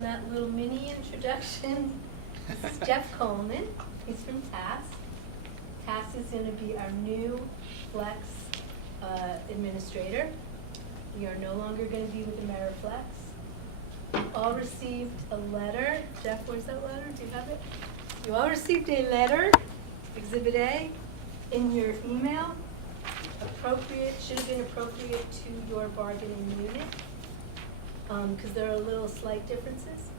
That little mini introduction. This is Jeff Coleman. He's from TAS. TAS is going to be our new Flex administrator. We are no longer going to be with Ameriflex. You all received a letter. Jeff, where's that letter? Do you have it? You all received a letter, Exhibit A, in your email. Appropriate, should have been appropriate to your bargaining unit. Because there are little slight differences.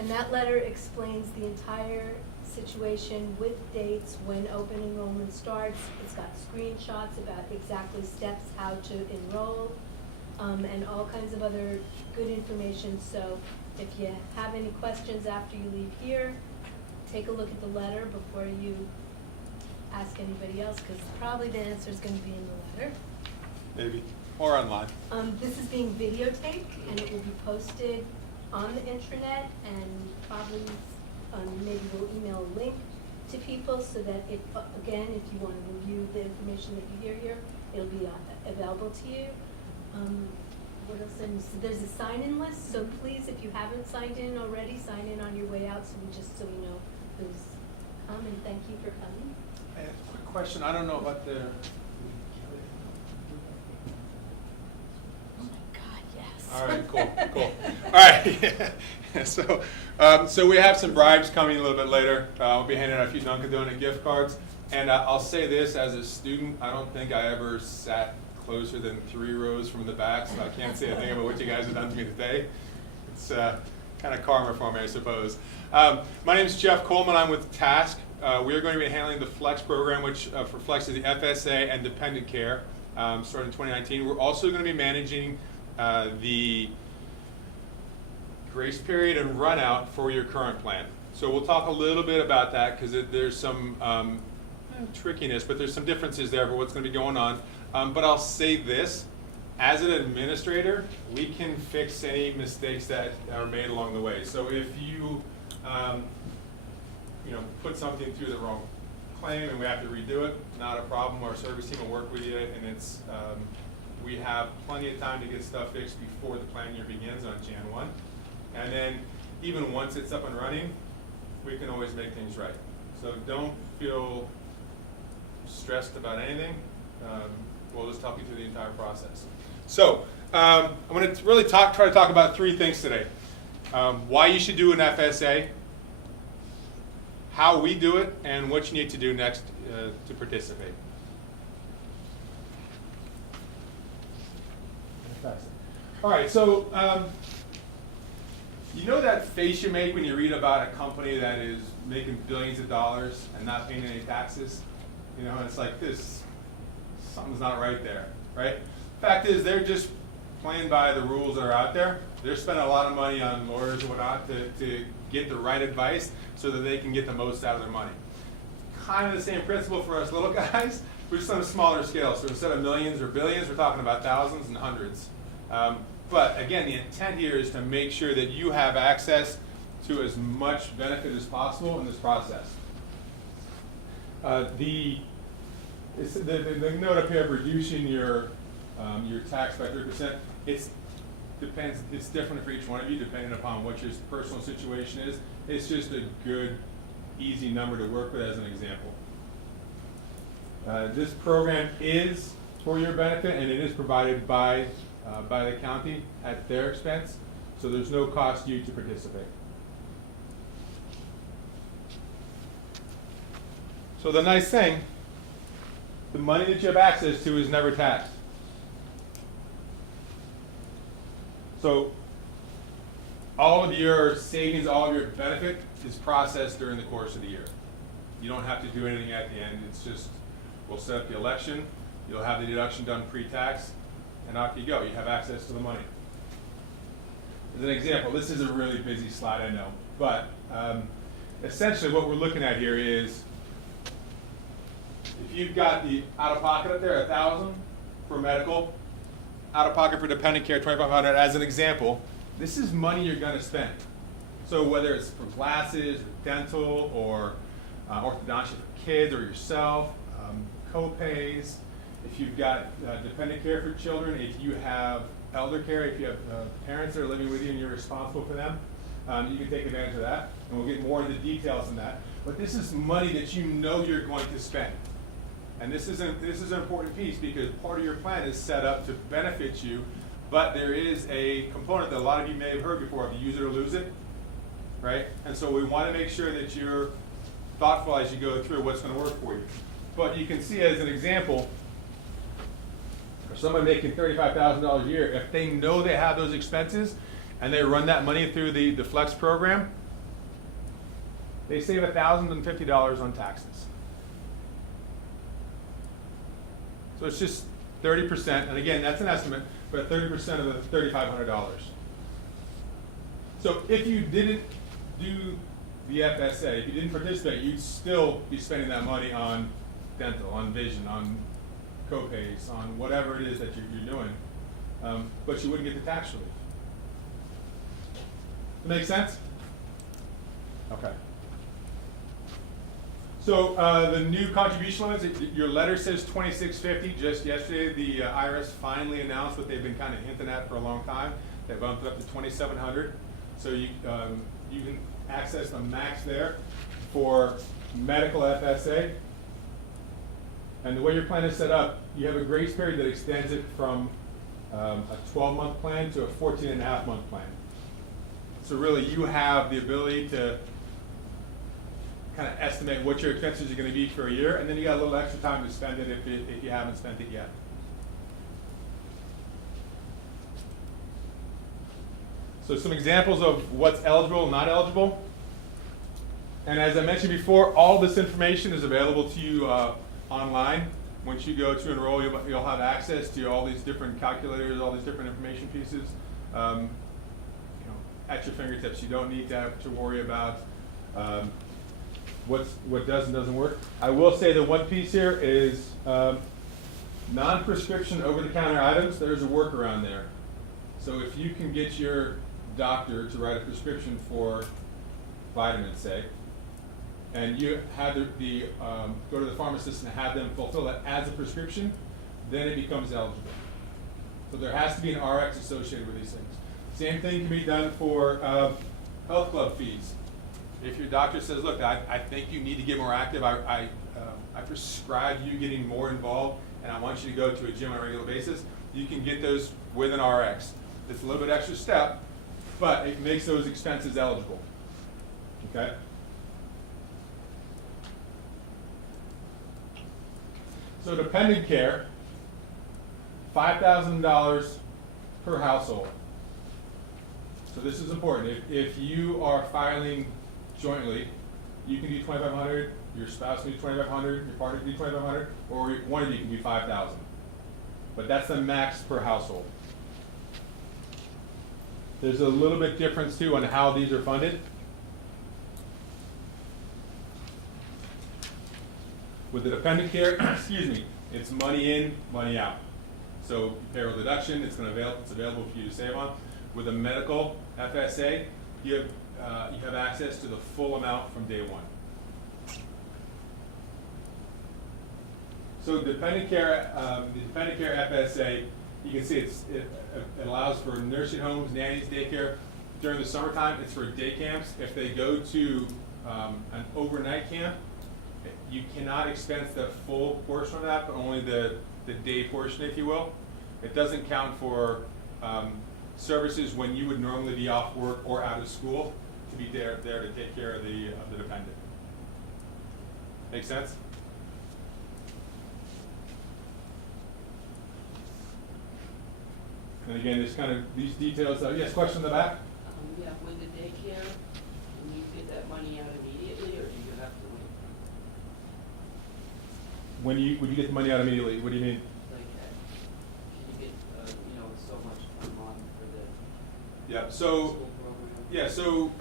And that letter explains the entire situation with dates, when open enrollment starts. It's got screenshots about exactly steps, how to enroll, and all kinds of other good information. So if you have any questions after you leave here, take a look at the letter before you ask anybody else, because probably the answer is going to be in the letter. Maybe. Or online. This is being videotaped, and it will be posted on the intranet, and probably maybe we'll email a link to people so that if you want to review the information that you hear here, it'll be available to you. What else? So there's a sign-in list, so please, if you haven't signed in already, sign in on your way out, so we know who's come, and thank you for coming. I have a quick question. I don't know about the. All right, cool. All right, so we have some bribes coming a little bit later. We'll be handing out a few Dunkin' Donut gift cards. And I'll say this, as a student, I don't think I ever sat closer than 3 rows from the back, so I can't say a thing about what you guys have done to me today. It's kind of karma for me, I suppose. My name is Jeff Coleman. I'm with Task. We are going to be handling the Flex program, which for Flex is the FSA and dependent care, starting in 2019. We're also going to be managing the grace period and run out for your current plan. So we'll talk a little bit about that because there's some trickiness, but there's some differences there for what's going to be going on. But I'll say this, as an administrator, we can fix any mistakes that are made along the way. So if you put something through the wrong claim and we have to redo it, not a problem. Our service team will work with you, and it's we have plenty of time to get stuff fixed before the plan year begins on Jan 1. And then even once it's up and running, we can always make things right. So don't feel stressed about anything. We'll just talk you through the entire process. So I'm going to really try to talk about 3 things today. Why you should do an FSA, how we do it, and what you need to do next to participate. All right, so you know that face you make when you read about a company that is making billions of dollars and not paying any taxes? You know, it's like this, something's not right there, right? Fact is, they're just playing by the rules that are out there. They're spending a lot of money on lawyers and whatnot to get the right advice so that they can get the most out of their money. Kind of the same principle for us little guys, we're just on a smaller scale. So instead of millions or billions, we're talking about thousands and hundreds. But again, the intent here is to make sure that you have access to as much benefit as possible in this process. The note up here of reducing your tax by 3%, it's different for each one of you depending upon what your personal situation is. It's just a good, easy number to work with as an example. This program is for your benefit, and it is provided by the county at their expense, so there's no cost to you to participate. So the nice thing, the money that you have access to is never taxed. So all of your savings, all of your benefit is processed during the course of the year. You don't have to do anything at the end. It's just, we'll set up the election, you'll have the deduction done pre-tax, and off you go. You have access to the money. As an example, this is a really busy slide, I know, but essentially what we're looking at here is if you've got the out-of-pocket up there, $1,000 for medical, out-of-pocket for dependent care, $2,500 as an example, this is money you're going to spend. So whether it's for glasses, or dental, or orthodontia for kids or yourself, co-pays, if you've got dependent care for children, if you have elder care, if you have parents that are living with you and you're responsible for them, you can take advantage of that, and we'll get more into details on that. But this is money that you know you're going to spend. And this is an important piece because part of your plan is set up to benefit you, but there is a component that a lot of you may have heard before of use it or lose it, right? And so we want to make sure that you're thoughtful as you go through what's going to work for you. But you can see as an example, for someone making $35,000 a year, if they know they have those expenses and they run that money through the Flex program, they save $1,050 on taxes. So it's just 30%, and again, that's an estimate, but 30% of the $3,500. So if you didn't do the FSA, if you didn't participate, you'd still be spending that money on dental, on vision, on co-pays, on whatever it is that you're doing, but you wouldn't get the tax relief. Does that make sense? Okay. So the new contribution limits, your letter says $2,650. Just yesterday, the IRS finally announced what they've been kind of hinting at for a long time. They bumped it up to $2,700. So you can access the max there for medical FSA. And the way your plan is set up, you have a grace period that extends it from a 12-month plan to a 14.5-month plan. So really, you have the ability to kind of estimate what your expenses are going to be for a year, and then you got a little extra time to spend it if you haven't spent it yet. So some examples of what's eligible and not eligible. And as I mentioned before, all this information is available to you online. Once you go to enroll, you'll have access to all these different calculators, all these different information pieces at your fingertips. You don't need to have to worry about what does and doesn't work. I will say the one piece here is non-prescription over-the-counter items. There's a workaround there. So if you can get your doctor to write a prescription for vitamins, say, and you have go to the pharmacist and have them fulfill that as a prescription, then it becomes eligible. So there has to be an RX associated with these things. Same thing can be done for health club fees. If your doctor says, look, I think you need to get more active, I prescribe you getting more involved, and I want you to go to a gym on a regular basis, you can get those with an RX. It's a little bit extra step, but it makes those expenses eligible. Okay? So dependent care, $5,000 per household. So this is important. If you are filing jointly, you can do $2,500, your spouse can do $2,500, your partner can do $2,500, or one of you can do $5,000. But that's the max per household. There's a little bit difference too on how these are funded. With the dependent care, excuse me, it's money in, money out. So payroll deduction, it's available for you to save on. With a medical FSA, you have access to the full amount from day one. So dependent care, the dependent care FSA, you can see it allows for nursing homes, nannies, daycare. During the summertime, it's for day camps. If they go to an overnight camp, you cannot expense the full portion of that, but only the day portion, if you will. It doesn't count for services when you would normally be off work or out of school to be there to take care of the dependent. Make sense? And again, there's kind of these details. Yes, question in the back? Yeah, with the daycare, can you get that money out immediately, or do you have to wait? When you get the money out immediately, what do you mean? Like, can you get, so much per month for the Yeah. school program? Yeah. So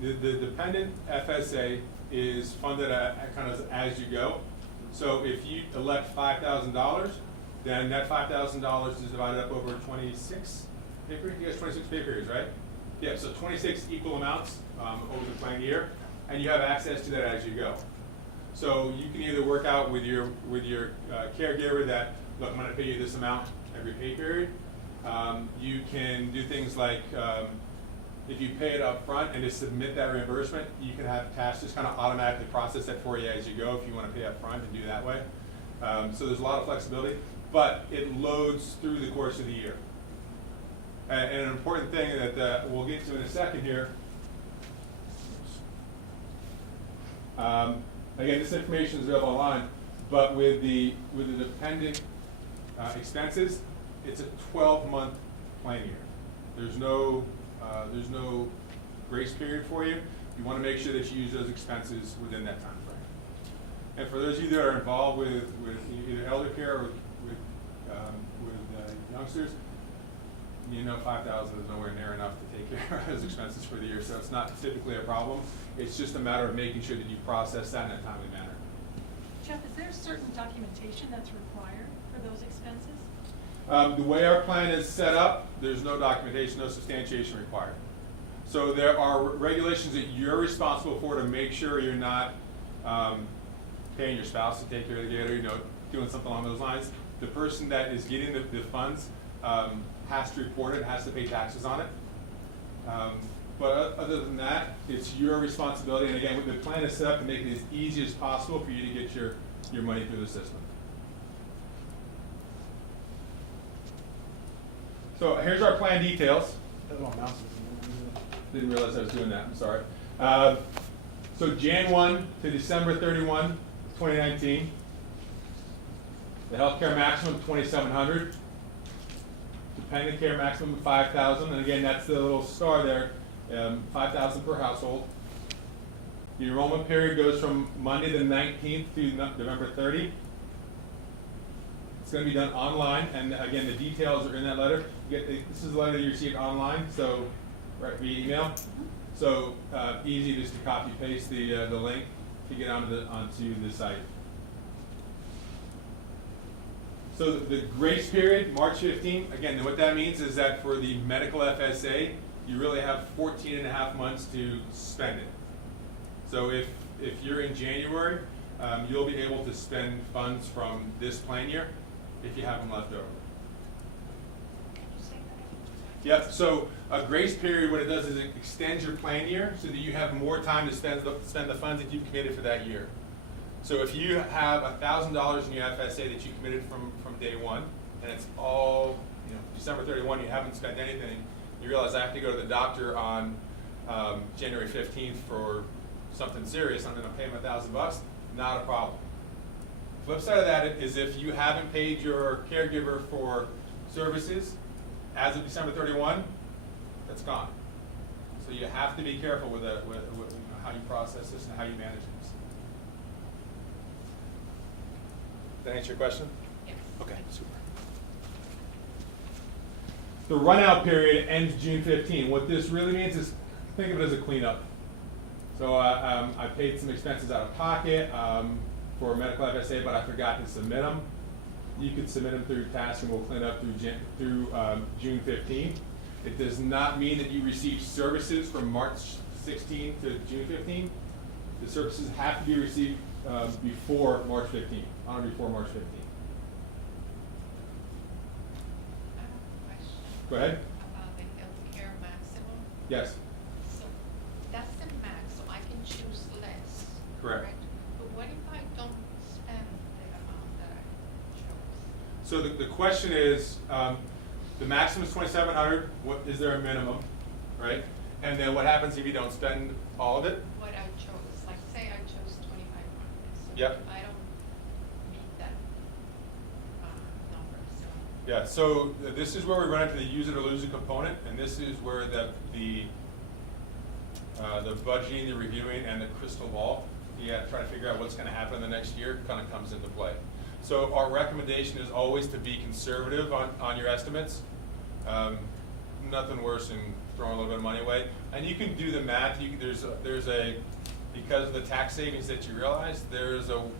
the dependent FSA is funded kind of as you go. So if you elect $5,000, then that $5,000 is divided up over 26 pay periods. You guys 26 pay periods, right? Yeah. So 26 equal amounts over the plan year, and you have access to that as you go. So you can either work out with your caregiver that, look, I'm going to pay you this amount every pay period. You can do things like, if you pay it up front and just submit that reimbursement, you can have cash just kind of automatically process that for you as you go if you want to pay up front and do that way. So there's a lot of flexibility, but it loads through the course of the year. And an important thing that we'll get to in a second here. Again, this information is available online, but with the dependent expenses, it's a 12-month plan year. There's no grace period for you. You want to make sure that you use those expenses within that time frame. And for those of you that are involved with either elder care or with youngsters, you know 5,000 is nowhere near enough to take care of those expenses for the year, so it's not typically a problem. It's just a matter of making sure that you process that in a timely manner. Jeff, is there certain documentation that's required for those expenses? The way our plan is set up, there's no documentation, no substantiation required. So there are regulations that you're responsible for to make sure you're not paying your spouse to take care of the kid, or doing something along those lines. The person that is getting the funds has to report it, has to pay taxes on it. But other than that, it's your responsibility. And again, the plan is set up to make it as easy as possible for you to get your money through the system. So here's our plan details. Didn't realize I was doing that, I'm sorry. So Jan 1 to December 31, 2019. The healthcare maximum of $2,700. Dependent care maximum of $5,000, and again, that's the little star there, $5,000 per household. The enrollment period goes from Monday the 19th to November 30. It's going to be done online, and again, the details are in that letter. This is the letter you received online, so right via email. So easy just to copy paste the link to get onto the site. So the grace period, March 15th, again, what that means is that for the medical FSA, you really have 14 and a half months to spend it. So if you're in January, you'll be able to spend funds from this plan year if you have them left over. Yep, so a grace period, what it does is it extends your plan year so that you have more time to spend the funds that you've committed for that year. So if you have $1,000 in your FSA that you committed from day one, and it's all December 31, you haven't spent anything, you realize I have to go to the doctor on January 15th for something serious, I'm going to pay him $1,000, not a problem. Flip side of that is if you haven't paid your caregiver for services as of December 31, that's gone. So you have to be careful with how you process this and how you manage this. Does that answer your question? Yes. Okay, super. The run-out period ends June 15. What this really means is, think of it as a cleanup. So I paid some expenses out of pocket for medical FSA, but I forgot to submit them. You could submit them through task, and we'll clean up through June 15. It does not mean that you receive services from March 16 to June 15. The services have to be received before March 15, on or before March 15. I have a question. Go ahead. About the healthcare maximum. Yes. So that's the max, so I can choose less. Correct. But what if I don't spend the amount that I chose? So the question is, the maximum is $2,700. What is there a minimum, right? And then what happens if you don't spend all of it? What I chose, like say I chose 2,500. So Yep. if I don't meet that number, so. Yeah. So this is where we run into the use it or lose it component, and this is where the budgeting, the reviewing, and the crystal ball, try to figure out what's going to happen in the next year, kind of comes into play. So our recommendation is always to be conservative on your estimates. Nothing worse than throwing a little bit of money away. And you can do the math. There's because of the tax savings that you realize, there's an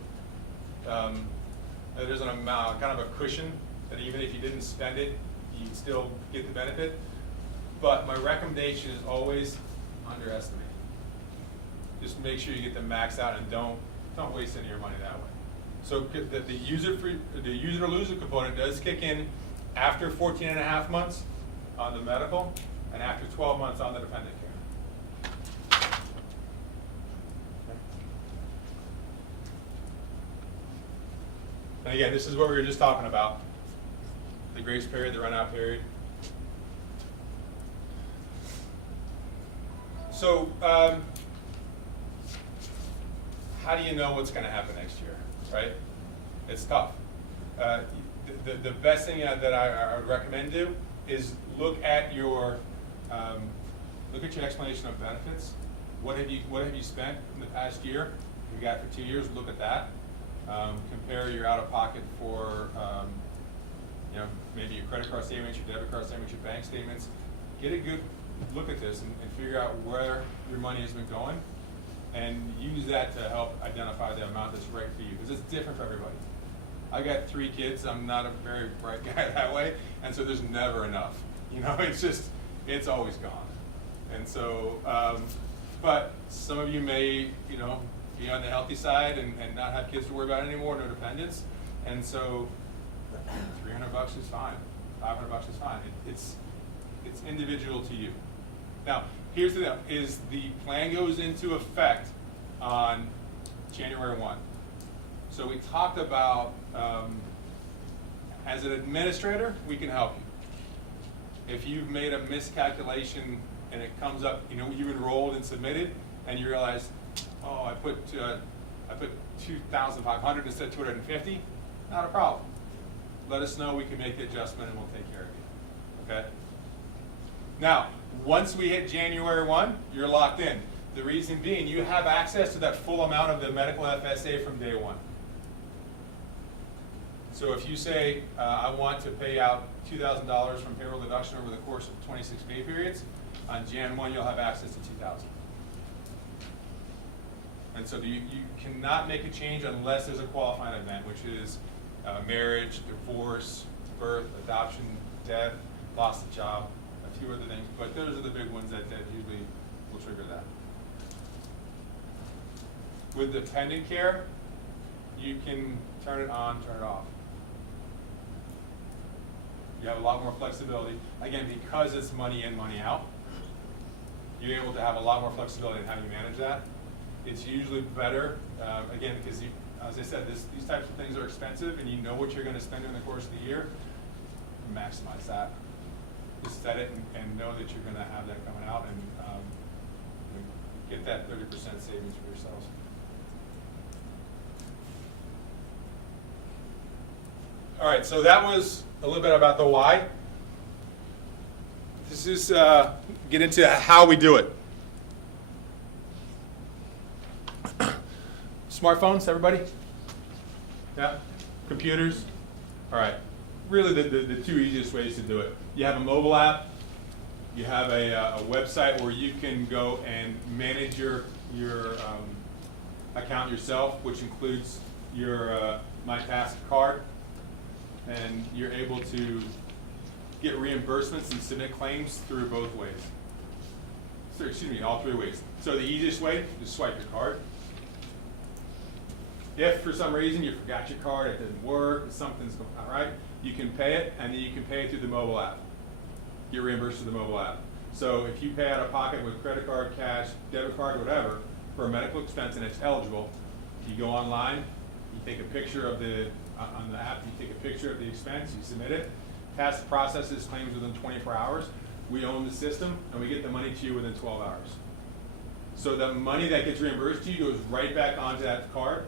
amount, kind of a cushion that even if you didn't spend it, you'd still get the benefit. But my recommendation is always underestimate. Just make sure you get the max out and don't waste any of your money that way. So the use it or lose it component does kick in after 14 and a half months on the medical, and after 12 months on the dependent care. Okay. And again, this is what we were just talking about, the grace period, the run-out period. So, how do you know what's going to happen next year, right? It's tough. The best thing that I would recommend do is look at your explanation of benefits. What have you spent in the past year? If you got it for 2 years, look at that. Compare your out-of-pocket for maybe your credit card statements, your debit card statements, your bank statements. Get a good look at this and figure out where your money has been going, and use that to help identify the amount that's right for you, because it's different for everybody. I got 3 kids. I'm not a very bright guy that way, and so there's never enough. It's always gone. And so, but some of you may, be on the healthy side and not have kids to worry about anymore, no dependents, and so $300 is fine, $500 is fine. It's individual to you. Now, here's the deal: is the plan goes into effect on January 1. So we talked about, as an administrator, we can help you. If you've made a miscalculation and it comes up, you've enrolled and submitted, and you realize, oh, I put 2,500 instead of 250, not a problem. Let us know, we can make the adjustment and we'll take care of you, okay? Now, once we hit January 1, you're locked in. The reason being, you have access to that full amount of the medical FSA from day 1. So if you say, I want to pay out $2,000 from payroll deduction over the course of 26 pay periods, on Jan 1 you'll have access to $2,000. And so you cannot make a change unless there's a qualifying event, which is marriage, divorce, birth, adoption, death, loss of job, a few other things. But those are the big ones that usually will trigger that. With dependent care, you can turn it on, turn it off. You have a lot more flexibility. Again, because it's money in, money out, you're able to have a lot more flexibility in how you manage that. It's usually better, again, because as I said, these types of things are expensive, and you know what you're going to spend in the course of the year. Maximize that. Just set it and know that you're going to have that coming out, and get that 30% savings for yourselves. All right, so that was a little bit about the why. This is get into how we do it. Smartphones, everybody? Yeah? Computers? All right. Really the 2 easiest ways to do it. You have a mobile app. You have a website where you can go and manage your account yourself, which includes your MyTask card. And you're able to get reimbursements and submit claims through both ways. So, all 3 ways. So the easiest way, just swipe your card. If for some reason you forgot your card, it didn't work, something's going on, right? You can pay it, and then you can pay it through the mobile app. Get reimbursed through the mobile app. So if you pay out of pocket with credit card, cash, debit card, whatever, for a medical expense and it's eligible, you go online, you take a picture of on the app, you take a picture of the expense, you submit it. TASC processes claims within 24 hours. We own the system, and we get the money to you within 12 hours. So the money that gets reimbursed to you goes right back onto that card.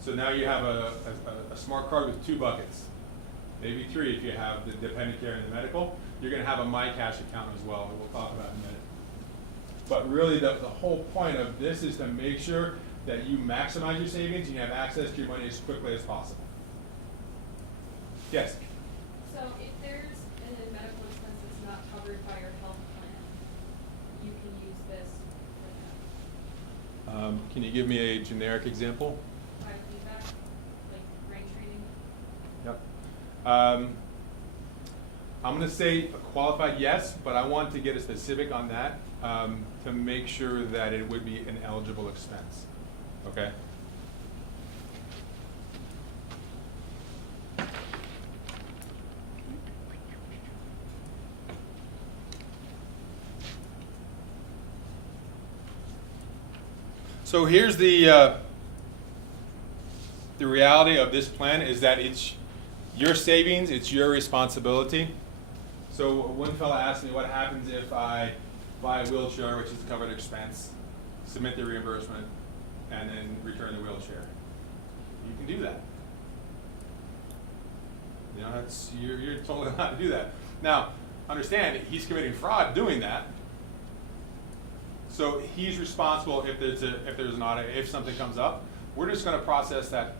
So now you have a smart card with 2 buckets, maybe 3 if you have the dependent care and the medical. You're going to have a MyCash account as well, that we'll talk about in a minute. But really the whole point of this is to make sure that you maximize your savings and you have access to your money as quickly as possible. Yes? So if there's a medical expense that's not covered by your health plan, you can use this for that. Can you give me a generic example? Feedback, like brain training. Yep. I'm going to say a qualified yes, but I want to get a specific on that to make sure that it would be an eligible expense. Okay? So here's the reality of this plan is that it's your savings, it's your responsibility. So one fella asked me, what happens if I buy a wheelchair, which is a covered expense, submit the reimbursement, and then return the wheelchair? You can do that. You know, that's you're totally allowed to do that. Now, understand he's committing fraud doing that. So he's responsible if there's an audit, if something comes up. We're just going to process that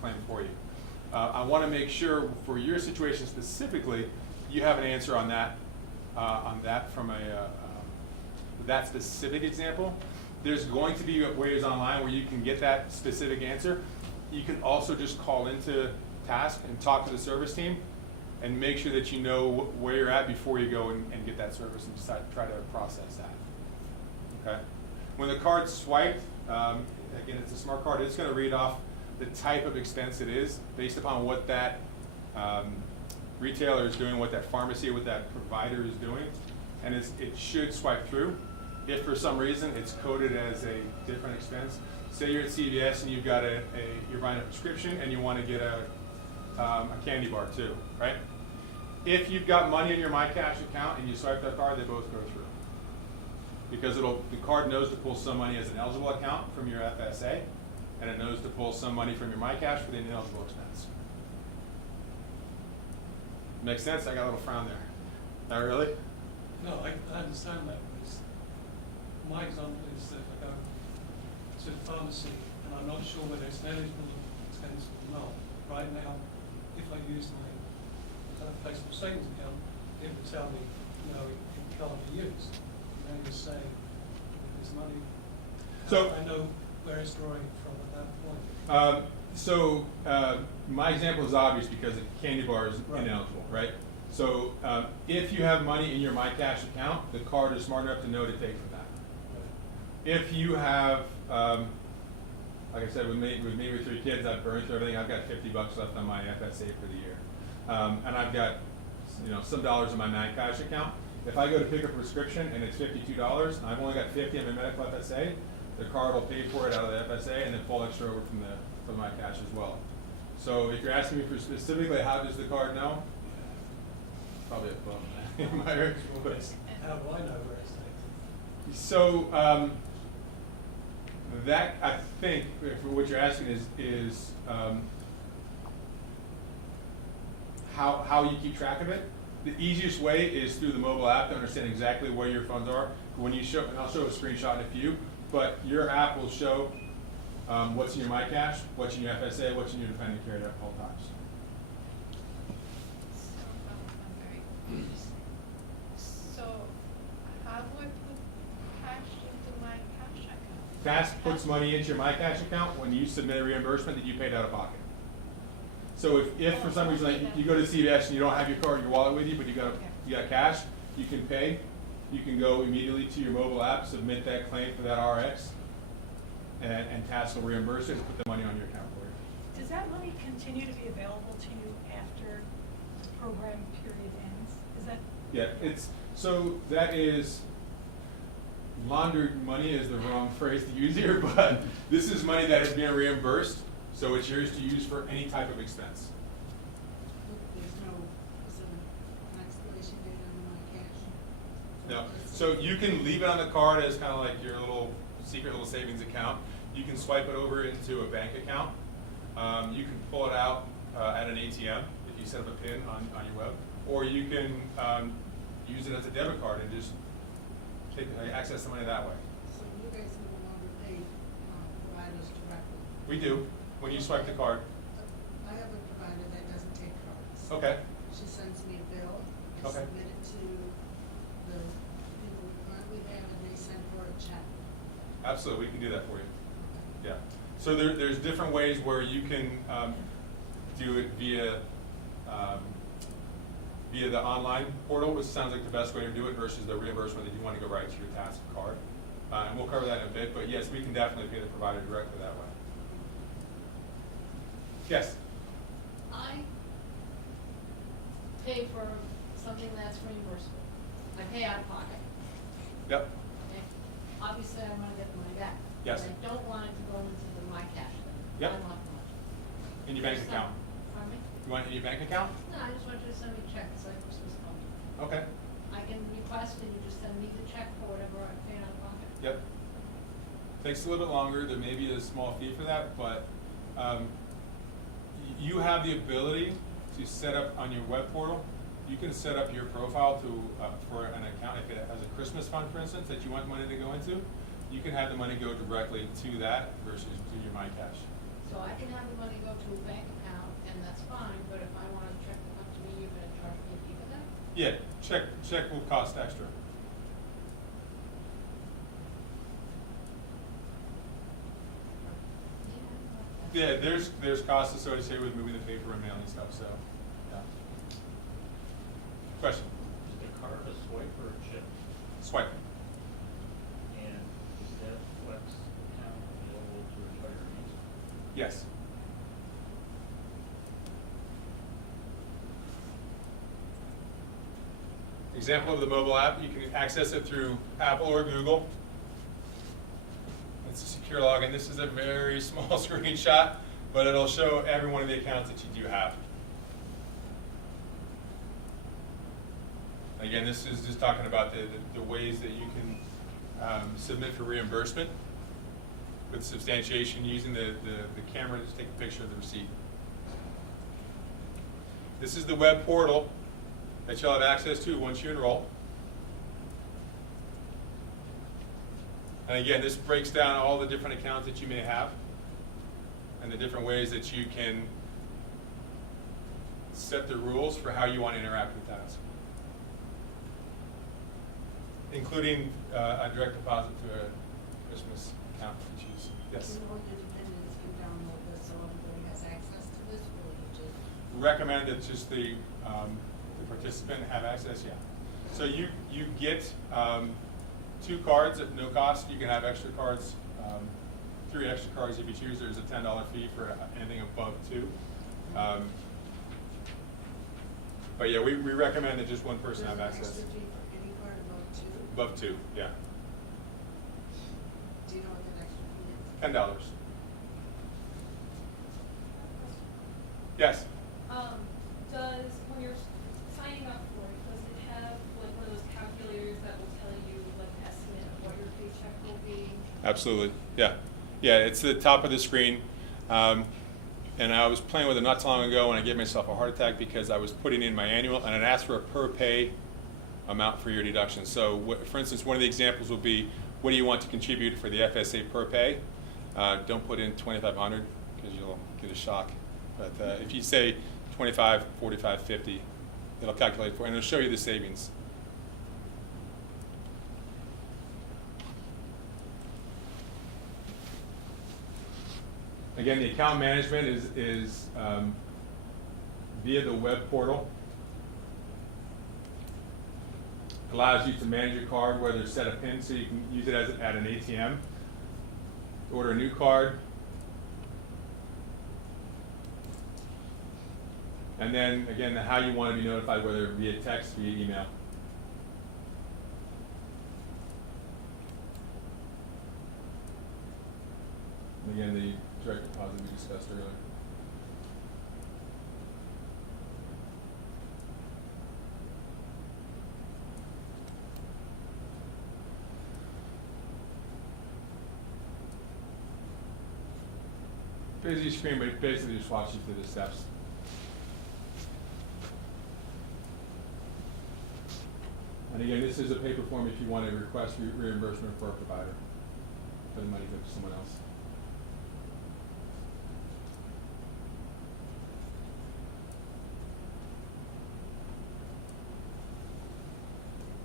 claim for you. I want to make sure for your situation specifically, you have an answer on that from that specific example. There's going to be ways online where you can get that specific answer. You can also just call into task and talk to the service team and make sure that you know where you're at before you go and get that service and try to process that. Okay. When the card's swiped, again, it's a smart card. It's going to read off the type of expense it is based upon what that retailer is doing, what that pharmacy, what that provider is doing, and it should swipe through. If for some reason it's coded as a different expense, say you're at CVS and you've got you're buying a prescription and you want to get a candy bar too, right? If you've got money in your MyCash account and you swipe that card, they both go through. Because the card knows to pull some money as an eligible account from your FSA, and it knows to pull some money from your MyCash for the ineligible expense. Makes sense? I got a little frown there. Not really? No, I understand that. But my example is that I go to the pharmacy and I'm not sure whether it's an eligible expense or not. Right now, if I use my flexible savings account, it would tell me, you know, it can't be used. And then you say, there's money. So I know where it's drawing from at that point. My example is obvious because the candy bar is ineligible, right? So if you have money in your MyCash account, the card is smart enough to know to take from that. If you have, like I said, with me with 3 kids, I've burned through everything. I've got $50 left on my FSA for the year, and I've got some dollars in my MyCash account. If I go to pick up a prescription and it's $52, and I've only got 50 in my medical FSA, the card will pay for it out of the FSA and then pull extra over from my cash as well. So if you're asking me for specifically how does the card know, probably a bum. How do I know where it's taken? So that I think for what you're asking is how you keep track of it. The easiest way is through the mobile app to understand exactly where your funds are. When you show, and I'll show a screenshot in a few, but your app will show what's in your MyCash, what's in your FSA, what's in your dependent care at all times. So how do I put cash into my cash account? Cash puts money into your MyCash account when you submit a reimbursement that you paid out of pocket. So if for some reason like, you go to CVS and you don't have your card, your wallet with you, but you got cash, you can pay. You can go immediately to your mobile app, submit that claim for that RX, and task will reimburse it and put the money on your account for you. Does that money continue to be available to you after the program period ends? Is that? Yeah, that is laundered money is the wrong phrase to use here, but this is money that is being reimbursed, so it's yours to use for any type of expense. There's an expiration date on my cash? No. So you can leave it on the card as kind of like your little secret little savings account. You can swipe it over into a bank account. You can pull it out at an ATM if you set up a PIN on your web, or you can use it as a debit card and just access the money that way. So you guys no longer pay providers directly? We do when you swipe the card. I have a provider that doesn't take cards. Okay. She sends me a bill, I Okay. submit it to the people we currently have, and they send her a check. Absolutely, we can do that for you. Yeah. So there's different ways where you can do it via the online portal, which sounds like the best way to do it, versus the reimbursement that you want to go right to your task card. And we'll cover that in a bit, but yes, we can definitely pay the provider directly that way. Yes? I pay for something that's reimbursable. I pay out of pocket. Yep. Okay? Obviously, I want to get the money back. Yes. I don't want it to go into the my cash thing. Yep. I want the money. In your bank account. Pardon me? You want it in your bank account? No, I just want you to send me a check, it's like Christmas coming. Okay. I can request and you just send me the check for whatever I pay out of pocket. Yep. Takes a little bit longer, there may be a small fee for that, but you have the ability to set up on your web portal, you can set up your profile to for an account, if it has a Christmas fund, for instance, that you want money to go into, you can have the money go directly to that versus to your MyCash. So I can have the money go to a bank account and that's fine, but if I want a check to come to me, you're gonna charge me a fee for that? Yeah, check will cost extra. Yeah, there's costs associated with moving the paper and mailing stuff, so, yeah. Question? Is the card a swipe or a chip? Swipe. And is that flex account available to retirees? Yes. Example of the mobile app, you can access it through Apple or Google. It's a secure login. This is a very small screenshot, but it'll show every one of the accounts that you do have. Again, this is just talking about the ways that you can submit for reimbursement with substantiation using the camera to just take a picture of the receipt. This is the web portal that you'll have access to once you enroll. And again, this breaks down all the different accounts that you may have and the different ways that you can set the rules for how you want to interact with that, including a direct deposit to a Christmas account if you choose. Yes? You know, your dependents can download this so everybody has access to this, or you just? Recommend that just the participant have access, yeah. So you get 2 cards at no cost. You can have extra cards, 3 extra cards if you choose. There's a $10 fee for anything above 2. But yeah, we recommend that just one person have access. There's an extra fee for any card above 2? Above 2, yeah. Do you know what the extra fee is? $10. Yes? Does, when you're signing up for it, does it have like one of those calculators that will tell you like an estimate of what your paycheck will be? Absolutely, yeah. Yeah, it's the top of the screen. And I was playing with it not too long ago and I gave myself a heart attack because I was putting in my annual and it asked for a per pay amount for your deduction. So for instance, one of the examples would be, what do you want to contribute for the FSA per pay? Don't put in $2,500 because you'll get a shock. But if you say 25, 45, 50, it'll calculate for, and it'll show you the savings. Again, the account management is via the web portal. Allows you to manage your card, whether set a PIN so you can use it as at an ATM, order a new card, and then again how you want to be notified, whether via text, via email. And again, the direct deposit we discussed earlier. Busy screen, but it basically just walks you through the steps. And again, this is a paper form if you want to request reimbursement for a provider, for the money goes to someone else.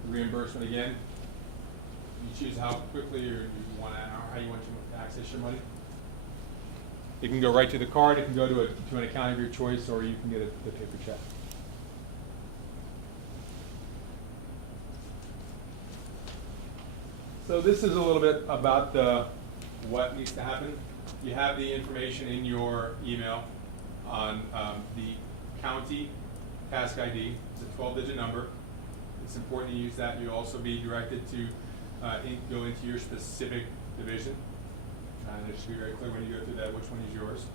The reimbursement again, you choose how quickly you want to, or how you want to access your money. It can go right to the card, it can go to an account of your choice, or you can get the paper check. So this is a little bit about what needs to happen. You have the information in your email on the county task ID. It's a 12-digit number. It's important to use that. You'll also be directed to go into your specific division. And it should be very clear when you go through that which one is yours.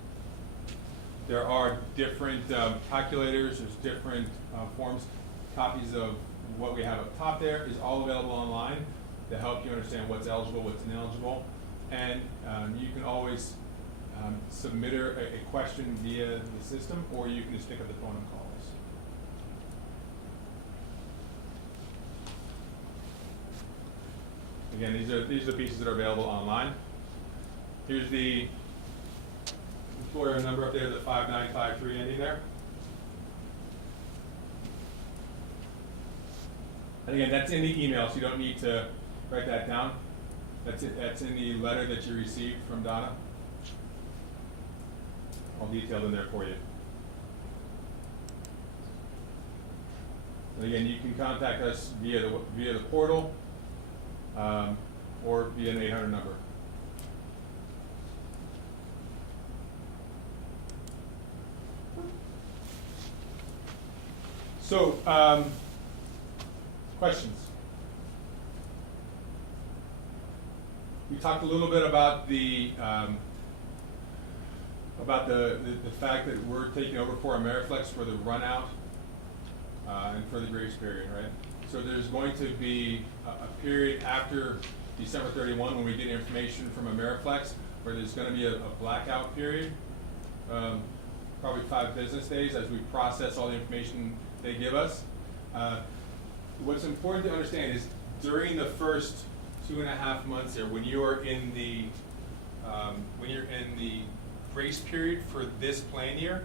There are different calculators, there's different forms. Copies of what we have up top there is all available online to help you understand what's eligible, what's ineligible. And you can always submit a question via the system, or you can just pick up the phone and call us. Again, these are the pieces that are available online. Here's the employer number up there, the 5953 ending there. And again, that's in the email, so you don't need to write that down. That's it. That's in the letter that you received from Donna. All detailed in there for you. And again, you can contact us via the portal or via an 800 number. So, questions? We talked a little bit about the fact that we're taking over for Ameriflex for the run out and for the grace period, right? So there's going to be a period after December 31 when we get information from Ameriflex where there's going to be a blackout period, probably 5 business days as we process all the information they give us. What's important to understand is during the first 2.5 months here, when you're in the grace period for this plan year,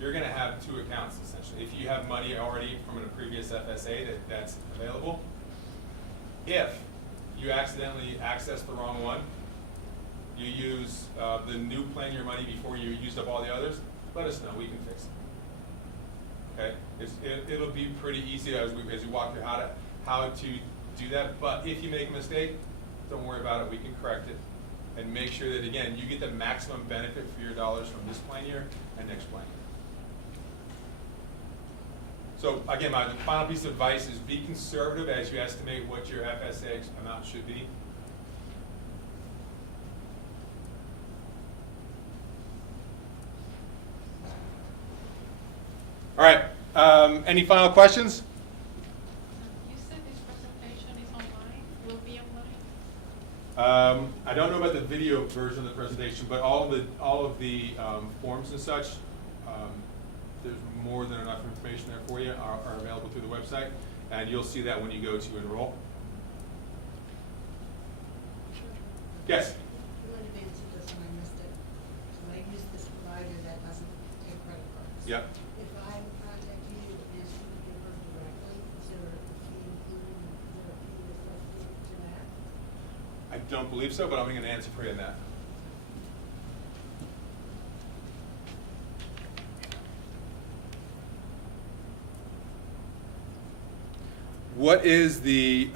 you're going to have 2 accounts essentially. If you have money already from a previous FSA that's available, if you accidentally access the wrong one, you use the new plan year money before you used up all the others, let us know. We can fix it. Okay, it'll be pretty easy as we walk through how to do that. But if you make a mistake, don't worry about it. We can correct it and make sure that again you get the maximum benefit for your dollars from this plan year and next plan year. So again, my final piece of advice is be conservative as you estimate what your FSA amount should be. All right. Any final questions? You said this presentation is online, will be online? I don't know about the video version of the presentation, but all of the forms and such, there's more than enough information there for you, are available through the website, and you'll see that when you go to enroll. Yes? You might have answered this and I missed it. So I use this provider that doesn't take credit cards. Yep. If I contact you and ask you to give her directly, is there a fee included, is there a fee associated to that? I don't believe so, but I'm going to answer for you on that. What is the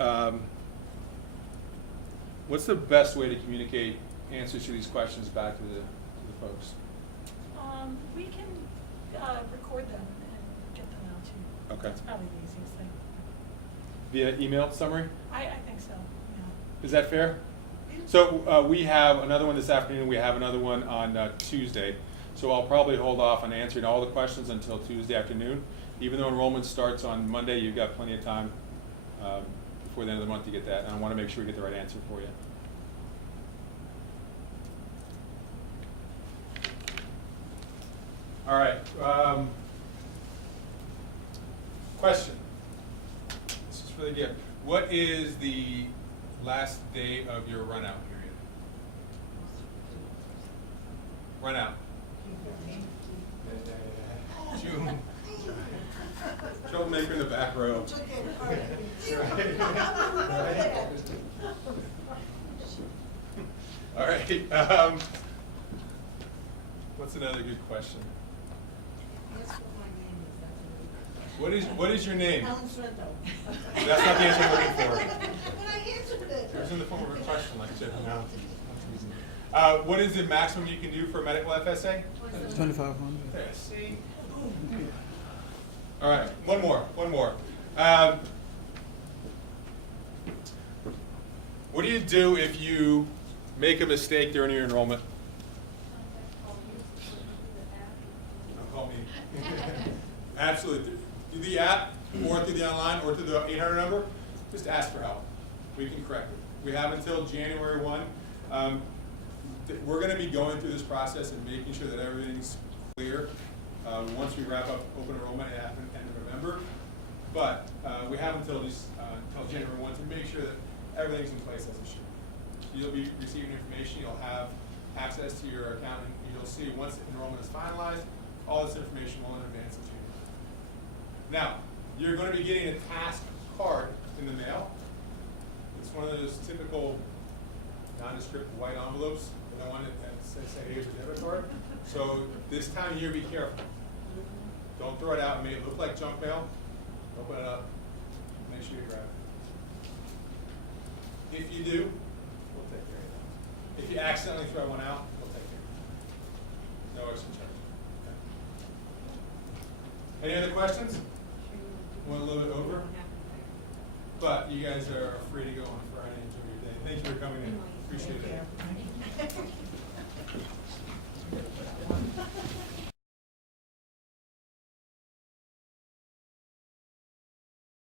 what's the best way to communicate answers to these questions back to the folks? We can record them and get them out to you. Okay. That's probably the easiest thing. Via email summary? I think so, yeah. Is that fair? So we have another one this afternoon. We have another one on Tuesday. So I'll probably hold off on answering all the questions until Tuesday afternoon. Even though enrollment starts on Monday, you've got plenty of time before the end of the month to get that. And I want to make sure we get the right answer for you. All right. Question. This is for the gift. What is the last day of your run out period? Run out. June. Troublemaker in the back row. All right. What's another good question? That's what my name is, that's what it is. What is your name? Helen Sorrento. That's not the answer I'm looking for. But I answered it. It was in the form of a question, like I said. What is the maximum you can do for a medical FSA? 2,500. There, see? All right, one more. What do you do if you make a mistake during your enrollment, Contact call me. Absolutely. Through the app, or through the online, or through the 800 number, just ask for help. We can correct it. We have until January 1. We're going to be going through this process and making sure that everything's clear once we wrap up open enrollment at the end of November. But we have until January 1 to make sure that everything's in place as it should. You'll be receiving information. You'll have access to your account, and you'll see once enrollment is finalized, all this information will in advance of January. Now, you're going to be getting a task card in the mail. It's one of those typical nondescript white envelopes, but I want it that says, hey, here's a debit card. So this time of year, be careful. Don't throw it out. It may look like junk mail. Open it up. Make sure you grab it. If you do, we'll take care of that. If you accidentally throw one out, we'll take care of it. No extra charge. Okay. Any other questions? Went a little bit over, but you guys are free to go on Friday and enjoy your day. Thank you for coming in. Appreciate it.